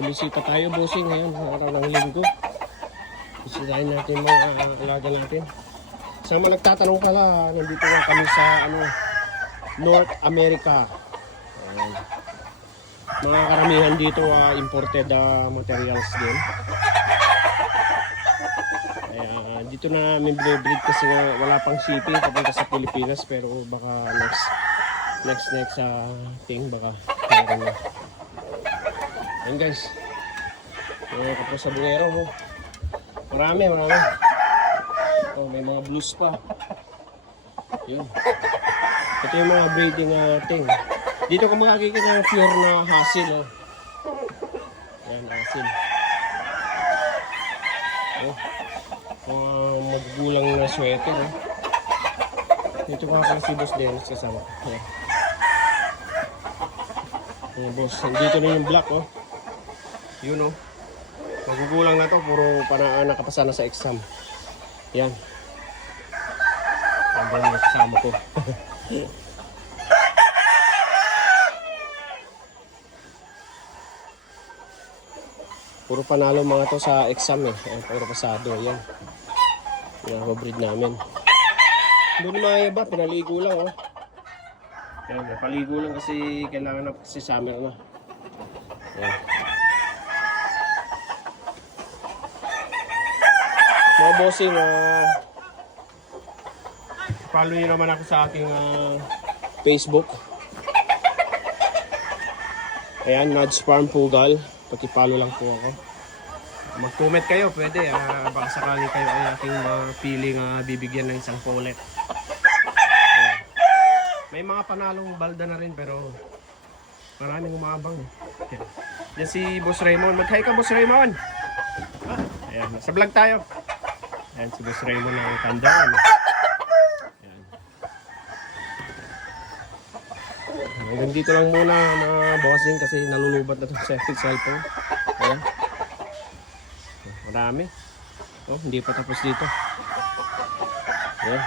Bumisita tayo, bossing, ngayon, sa araw ng linggo. Bisitahin natin mga alaga natin. Sa mga nagtatanong pala, nandito nga kami sa North America. Ayan. Mga karamihan dito imported materials din. Kaya dito na may breed kasi wala pang shipping papunta sa Pilipinas, pero baka next thing baka meron na. Ayan guys, kapos sa buwero. Marami. Oh, may mga blues pa. Yun. Ito yung mga breeding thing. Dito ka makakikita ng pure na hasil. Oh. Ayan, hasil. Oh. Mga magugulang na sweater. Oh. Dito ka pala si Boss Dennis kasama. Ayan. Ayan, boss. Dito na yung black. Oh. Yun oh. Magugulang na to, puro nakapasa na sa exam. Yan. Ang yung kasama ko. Puro panalo mga to sa exam eh. Puro pasado. Yan. Yan, breed namin. Doon mga iba, pinaligo lang oh. Yan, paligo lang kasi kailangan na kasi summer na. Yan. Mga bossing, follow nyo naman ako sa aking Facebook. Ayan, Nudge Farm Pugal. Paki-follow lang po ako. Mag-comment kayo, pwede. Baka sakali kayo ay aking piling bibigyan ng isang polet. Ayan. May mga panalong balda na rin pero maraming umabang. Ayan. Yan si Boss Raymond. Mag-hi ka, Boss Raymond! Ayan, nasa vlog tayo. Ayan si Boss Raymond ng Tandaan. Ayan. Hanggang dito lang muna mga bossing kasi nalulubat na ito sa cellphone. Ayan. Marami. Oh, hindi pa tapos dito. Ayan.